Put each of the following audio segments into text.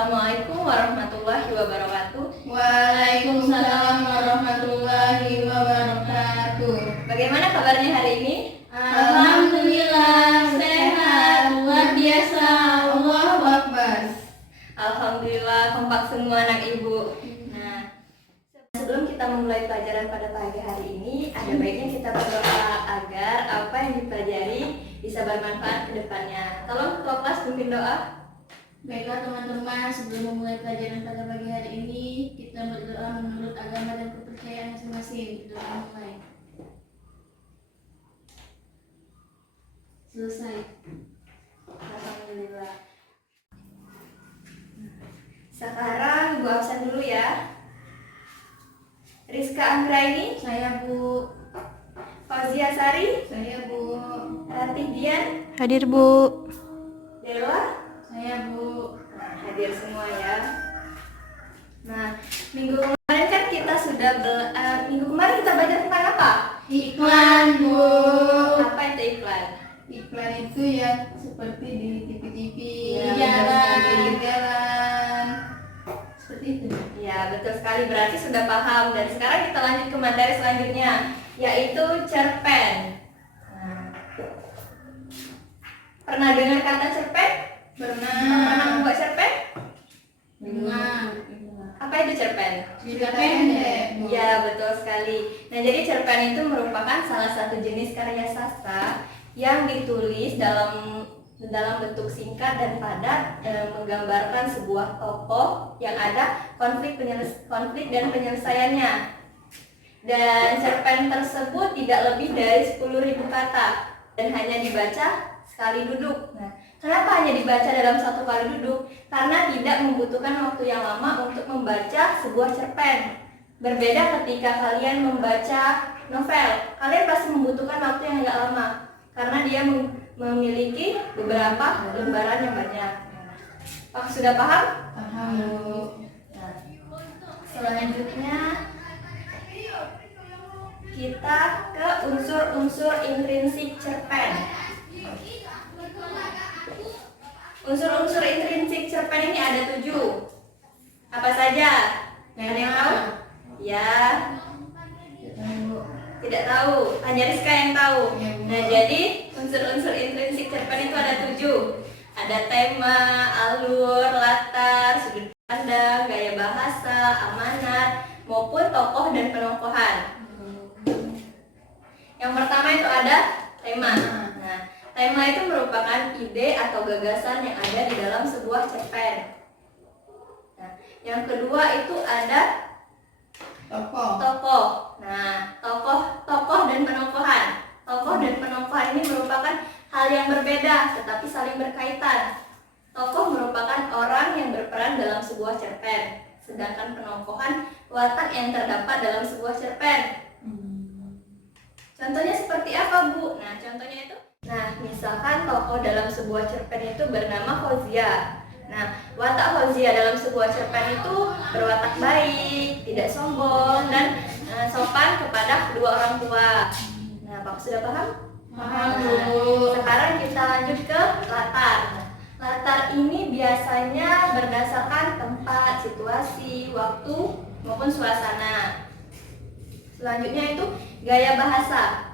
Assalamualaikum warahmatullahi wabarakatuh. Waalaikumsalam warahmatullahi wabarakatuh. Bagaimana kabarnya hari ini? Alhamdulillah sehat, luar biasa, Allahu Akbar. Alhamdulillah kompak semua anak ibu. Nah, sebelum kita memulai pelajaran pada pagi hari ini, ada baiknya kita berdoa agar apa yang dipelajari bisa bermanfaat ke depannya. Tolong ketua kelas pimpin doa. Baiklah teman-teman, sebelum memulai pelajaran pada pagi hari ini, kita berdoa menurut agama dan kepercayaan masing-masing. Doa mulai. Selesai. Alhamdulillah. Sekarang ibu absen dulu ya. Rizka Anggraini, Saya Bu. Fauzia Sari, Saya Bu. Ratih Dian, Hadir Bu. Dewa. Saya Bu. Nah, hadir semua ya. Nah, minggu kemarin kan kita sudah minggu kemarin kita belajar tentang apa? Iklan Bu. Apa itu iklan? Iklan itu ya seperti di TV-TV, Ya, di jalan, seperti itu. Ya, betul sekali. Berarti sudah paham. Dan sekarang kita lanjut ke materi selanjutnya, yaitu cerpen. Nah, pernah dengar kata cerpen? Pernah membuat cerpen? Dengar. Apa itu cerpen? Cerita pendek. Bu. Ya, betul sekali. Nah, jadi cerpen itu merupakan salah satu jenis karya sastra yang ditulis dalam bentuk singkat dan padat, menggambarkan sebuah tokoh yang ada konflik dan penyelesaiannya. Dan cerpen tersebut tidak lebih dari 10.000 kata dan hanya dibaca sekali duduk. Nah, kenapa hanya dibaca dalam satu kali duduk? Karena tidak membutuhkan waktu yang lama untuk membaca sebuah cerpen. Berbeda ketika kalian membaca novel, kalian pasti membutuhkan waktu yang agak lama karena dia memiliki beberapa lembaran yang banyak. Pak sudah paham? Paham Bu. Nah, selanjutnya kita ke unsur-unsur intrinsik cerpen. Unsur-unsur intrinsik cerpen ini ada 7. Apa saja? Ada yang tahu? Ya, tidak tahu. Hanya Rizka yang tahu. Nah, jadi unsur-unsur intrinsik cerpen itu ada 7. Ada tema, alur, latar, sudut pandang, gaya bahasa, amanat, maupun tokoh dan penokohan. Yang pertama itu ada tema. Nah, tema itu merupakan ide atau gagasan yang ada di dalam sebuah cerpen. Nah, yang kedua itu ada tokoh. Nah, tokoh dan penokohan. Tokoh dan penokohan ini merupakan hal yang berbeda tetapi saling berkaitan. Tokoh merupakan orang yang berperan dalam sebuah cerpen, sedangkan penokohan watak yang terdapat dalam sebuah cerpen. Contohnya seperti apa, Bu? Nah, contohnya itu. Nah, misalkan tokoh dalam sebuah cerpen itu bernama Fauzia. Nah, watak Fauzia dalam sebuah cerpen itu berwatak baik, tidak sombong, dan sopan kepada kedua orang tua. Nah, Pak sudah paham? Paham Nah, Bu. sekarang kita lanjut ke latar. Nah, latar ini biasanya berdasarkan tempat, situasi, waktu, maupun suasana. Selanjutnya itu gaya bahasa.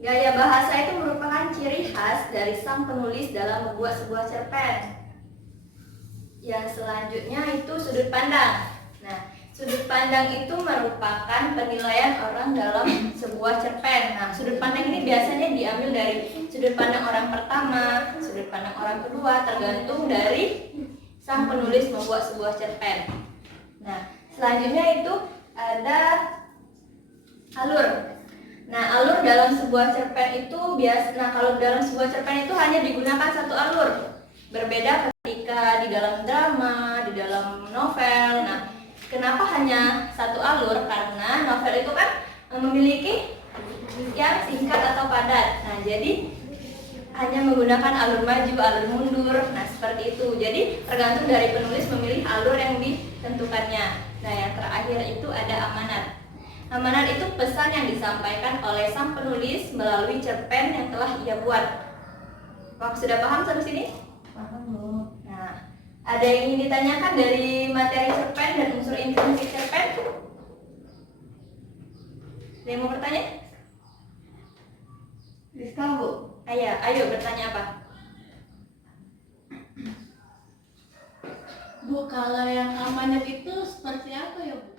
Gaya bahasa itu merupakan ciri khas dari sang penulis dalam membuat sebuah cerpen. Yang selanjutnya itu sudut pandang. Nah, sudut pandang itu merupakan penilaian orang dalam sebuah cerpen. Nah, sudut pandang ini biasanya diambil dari sudut pandang orang pertama, sudut pandang orang kedua, tergantung dari sang penulis membuat sebuah cerpen. Nah, selanjutnya itu ada alur. Nah, alur dalam sebuah cerpen itu kalau dalam sebuah cerpen itu hanya digunakan satu alur. Berbeda ketika di dalam drama, di dalam novel. Nah, kenapa hanya satu alur? Karena novel itu kan memiliki yang singkat atau padat. Nah, jadi hanya menggunakan alur maju, alur mundur. Nah, seperti itu. Jadi tergantung dari penulis memilih alur yang ditentukannya. Nah, yang terakhir itu ada amanat. Amanat itu pesan yang disampaikan oleh sang penulis melalui cerpen yang telah ia buat. Pak sudah paham sampai sini? Paham Bu. Nah, Ada yang ingin ditanyakan dari materi cerpen dan unsur intrinsik cerpen? Ada yang mau bertanya? Rizka, Bu. Ayo bertanya apa? Bu, kalau yang amanat itu seperti apa ya, Bu?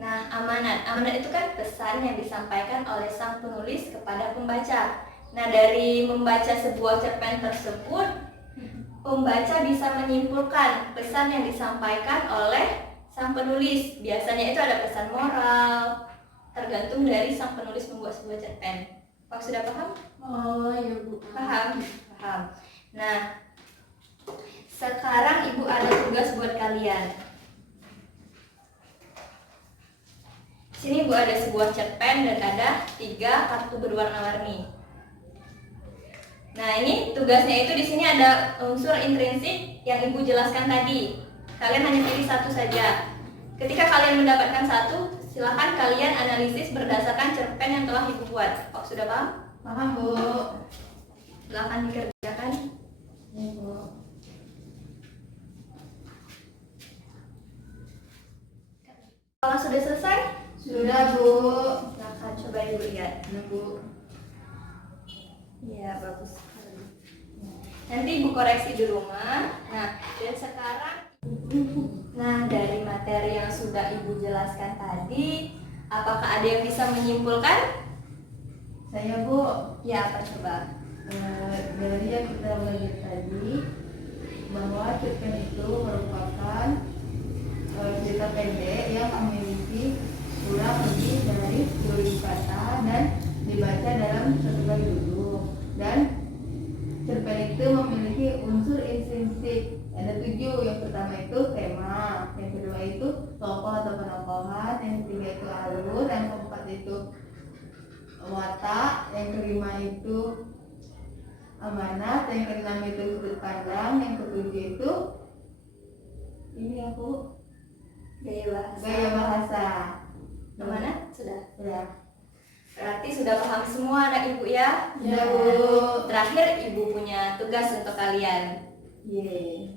Nah, amanat itu kan pesan yang disampaikan oleh sang penulis kepada pembaca. Nah, dari membaca sebuah cerpen tersebut, pembaca bisa menyimpulkan pesan yang disampaikan oleh sang penulis. Biasanya itu ada pesan moral, tergantung dari sang penulis membuat sebuah cerpen. Pak sudah paham? Oh ya, Bu. Paham. Nah, sekarang Ibu ada tugas buat kalian. Sini Ibu ada sebuah cerpen dan ada 3 kartu berwarna-warni. Nah, ini tugasnya itu di sini ada unsur intrinsik yang Ibu jelaskan tadi. Kalian hanya pilih satu saja. Ketika kalian mendapatkan satu, silakan kalian analisis berdasarkan cerpen yang telah Ibu buat. Pak sudah paham? Paham, Bu. Silakan dikerjakan. Ya, Bu. Kalau sudah selesai, Sudah, Bu. silakan coba Ibu lihat. Ya, Bu. Iya, bagus sekali. Nanti Ibu koreksi di rumah. Nah, dan sekarang dari materi yang sudah Ibu jelaskan tadi, apakah ada yang bisa menyimpulkan? Saya, Bu, Ya, apa coba? dari yang kita belajar tadi, bahwa cerpen itu merupakan cerita pendek yang memiliki kurang lebih dari 20 kata dan dibaca dalam satu kali duduk. Dan cerpen itu memiliki unsur intrinsik. Ada 7. Yang pertama itu tema, yang kedua itu tokoh atau penokohan, yang ketiga itu alur, yang keempat itu watak, yang kelima itu amanat, yang keenam itu sudut pandang, yang ketujuh itu ini aku Gaya bahasa. gaya bahasa. Kemana? Sudah. Ya. Berarti sudah paham semua anak Ibu ya? Ya, Bu. Terakhir Ibu punya tugas untuk kalian. Ye.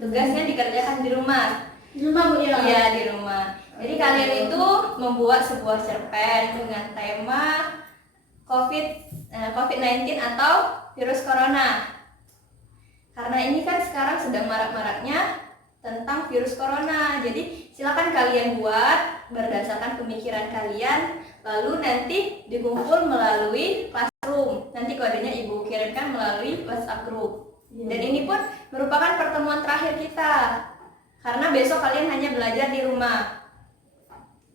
Tugasnya dikerjakan di rumah. Di rumah, Bu, ya? Iya, di rumah. Jadi kalian itu membuat sebuah cerpen dengan tema COVID-19 atau virus corona. Karena ini kan sekarang sedang marak-maraknya tentang virus corona. Jadi silakan kalian buat berdasarkan pemikiran kalian, lalu nanti dikumpul melalui classroom. Nanti kodenya Ibu kirimkan melalui WhatsApp group. Dan ini pun merupakan pertemuan terakhir kita. Karena besok kalian hanya belajar di rumah.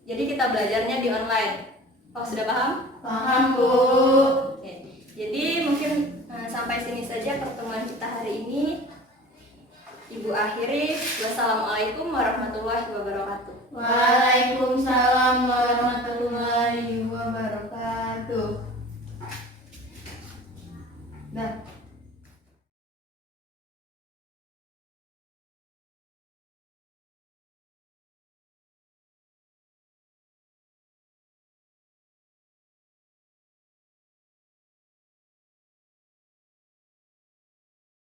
Jadi kita belajarnya di online. Oh, sudah paham? Paham, Bu. Oke. Jadi mungkin sampai sini saja pertemuan kita hari ini. Ibu akhiri. Wassalamualaikum warahmatullahi wabarakatuh. Waalaikumsalam warahmatullahi